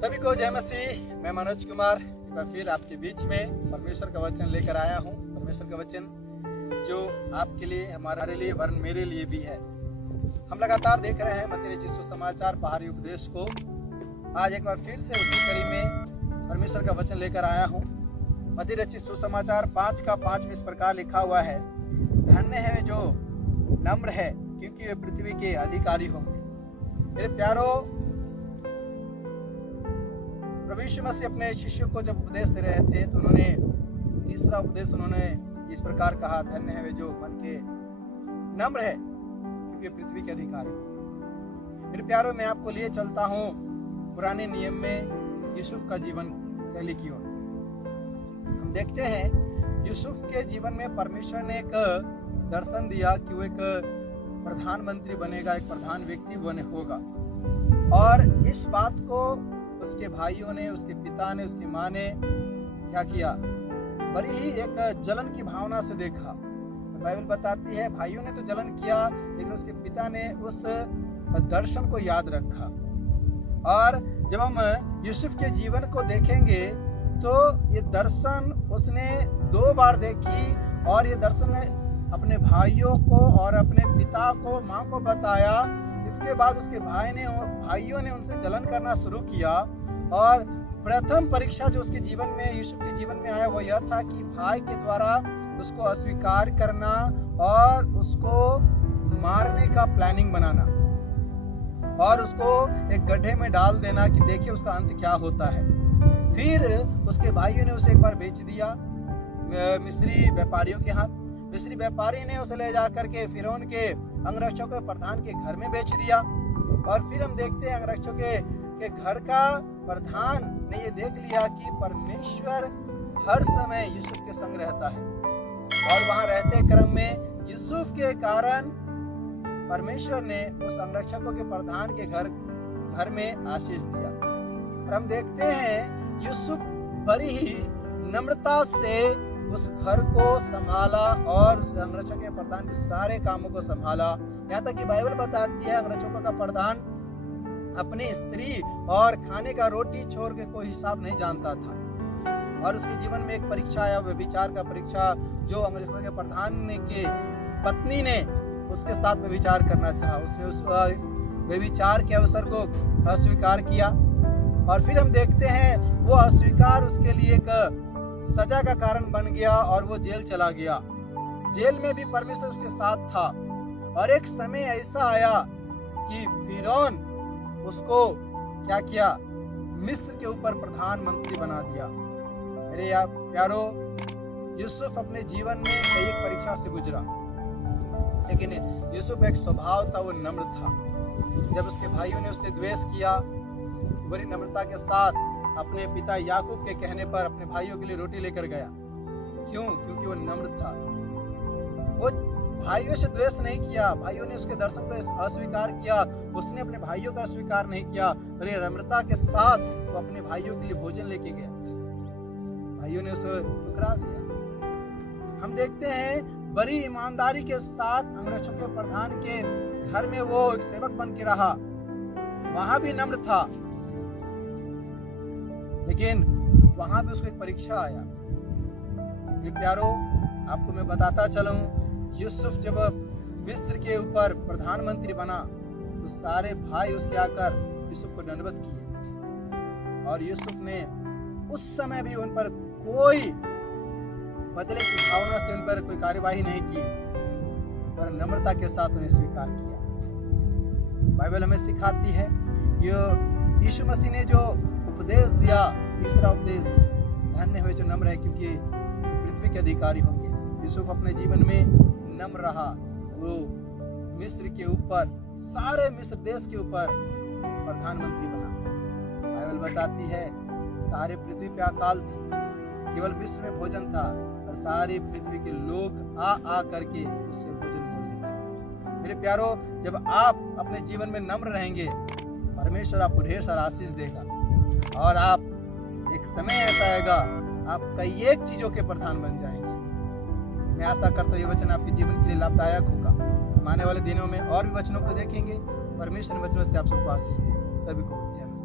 सभी को जय मसीह। मैं मनोज कुमार एक बार फिर आपके बीच में परमेश्वर का वचन लेकर आया हूँ। परमेश्वर का वचन जो आपके लिए, हमारे लिए, वरन मेरे लिए भी है। हम लगातार देख रहे हैं मत्ती रचित सुसमाचार पहाड़ी उपदेश को। आज एक बार फिर से उसी कड़ी में परमेश्वर का वचन लेकर आया हूँ। मत्ती रचित सुसमाचार 5:5 में इस प्रकार लिखा हुआ है, धन्य है वे जो नम्र है, क्योंकि वे पृथ्वी के अधिकारी होंगे। मेरे प्यारो, प्रभु यीशु मसीह अपने शिष्यों को जब उपदेश दे रहे थे तो उन्होंने तीसरा उपदेश इस प्रकार कहा, धन्य है वे जो मन के नम्र है, क्योंकि पृथ्वी के अधिकारी होंगे। मेरे प्यारो, मैं आपको लिए चलता हूँ पुराने नियम में यूसुफ का जीवन शैली की ओर। हम देखते हैं यूसुफ के जीवन में परमेश्वर ने एक दर्शन दिया कि वो एक प्रधानमंत्री बनेगा, एक प्रधान व्यक्ति बने होगा। और इस बात को उसके भाइयों ने, उसके पिता ने, उसकी माँ ने क्या किया, बड़ी ही एक जलन की भावना से देखा। बाइबल बताती है भाइयों ने तो जलन किया, लेकिन उसके पिता ने उस दर्शन को याद रखा। और जब हम यूसुफ के जीवन को देखेंगे तो ये दर्शन उसने 2 बार देखी, और ये दर्शन अपने भाइयों को और अपने पिता को, माँ को बताया। इसके बाद उसके भाइयों ने उनसे जलन करना शुरू किया। और प्रथम परीक्षा जो उसके जीवन में, यूसुफ के जीवन में आया, वो यह था कि भाई के द्वारा उसको अस्वीकार करना और उसको मारने का प्लानिंग बनाना और उसको एक गड्ढे में डाल देना कि देखिए उसका अंत क्या होता है। फिर उसके भाइयों ने उसे एक बार बेच दिया मिस्री व्यापारियों के हाथ। मिस्री व्यापारी ने उसे ले जाकर के फिरौन के अंगरक्षकों के प्रधान के घर में बेच दिया। और फिर हम देखते हैं अंगरक्षकों के घर का प्रधान ने ये देख लिया कि परमेश्वर हर समय यूसुफ के संग रहता है, और वहां रहते क्रम में यूसुफ के कारण परमेश्वर ने उस अंगरक्षकों के प्रधान के घर में आशीष दिया। और हम देखते हैं यूसुफ बड़ी ही नम्रता से उस घर को संभाला और उस अंगरक्षक के प्रधान के सारे कामों को संभाला। यहाँ तक कि बाइबल बताती है अंगरक्षकों का प्रधान अपनी स्त्री और खाने का रोटी छोड़ के कोई हिसाब नहीं जानता था। और उसके जीवन में एक परीक्षा आया, व्यभिचार का परीक्षा, जो अंगरक्षकों के प्रधान के पत्नी ने उसके साथ व्यभिचार करना चाहा। उसने उस व्यभिचार के अवसर को अस्वीकार किया। और फिर हम देखते हैं वो अस्वीकार उसके लिए एक सजा का कारण बन गया और वो जेल चला गया। जेल में भी परमेश्वर उसके साथ था। और एक समय ऐसा आया कि फिरौन उसको क्या किया, मिस्र के ऊपर प्रधानमंत्री बना दिया। मेरे प्यारो, यूसुफ अपने जीवन में कई परीक्षा से गुजरा, लेकिन यूसुफ एक स्वभाव था, वो नम्र था। जब उसके भाइयों ने उससे द्वेष किया, बड़ी नम्रता के साथ अपने पिता याकूब के कहने पर अपने भाइयों के लिए रोटी लेकर गया। क्यों? क्योंकि वो नम्र था। वो भाइयों से द्वेष नहीं किया, भाइयों ने उसके दर्शन को अस्वीकार किया, उसने अपने भाइयों का स्वीकार नहीं किया। नम्रता के साथ वो अपने भाइयों के लिए भोजन लेके गया। भाइयों ने उसे ठुकरा दिया। हम देखते हैं बड़ी ईमानदारी के साथ अंगरक्षकों के प्रधान के घर में वो एक सेवक बन के रहा, वहां भी नम्र था। लेकिन वहां भी उसको एक परीक्षा आया। ये प्यारो, आपको मैं बताता चलूं, यूसुफ जब मिस्र के ऊपर प्रधानमंत्री बना तो सारे भाई उसके आकर यूसुफ को दंडवत किए। और यूसुफ ने उस समय भी उन पर कोई बदले की भावना से उन पर कोई कार्यवाही नहीं की, पर नम्रता के साथ उन्हें स्वीकार किया। बाइबल हमें सिखाती है, यीशु मसीह ने जो उपदेश दिया, तीसरा उपदेश, धन्य हुए जो नम्र है, क्योंकि पृथ्वी के अधिकारी होंगे। यूसुफ अपने जीवन में नम्र रहा। वो मिस्र के ऊपर, सारे मिस्र देश के ऊपर प्रधानमंत्री बना। बाइबल बताती है सारे पृथ्वी पे अकाल थी, केवल मिस्र में भोजन था, और सारी पृथ्वी के लोग आ करके उससे भोजन कर लेते। मेरे प्यारो, जब आप अपने जीवन में नम्र रहेंगे, परमेश्वर आपको ढेर सारा आशीष देगा। और आप एक समय ऐसा आएगा, आप कई एक चीजों के प्रधान बन जाएंगे। मैं आशा करता हूँ ये वचन आपके जीवन के लिए लाभदायक होगा। हम आने वाले दिनों में और भी वचनों को देखेंगे। परमेश्वर ने वचनों से आप सबको आशीष दे। सभी को जय मसीह।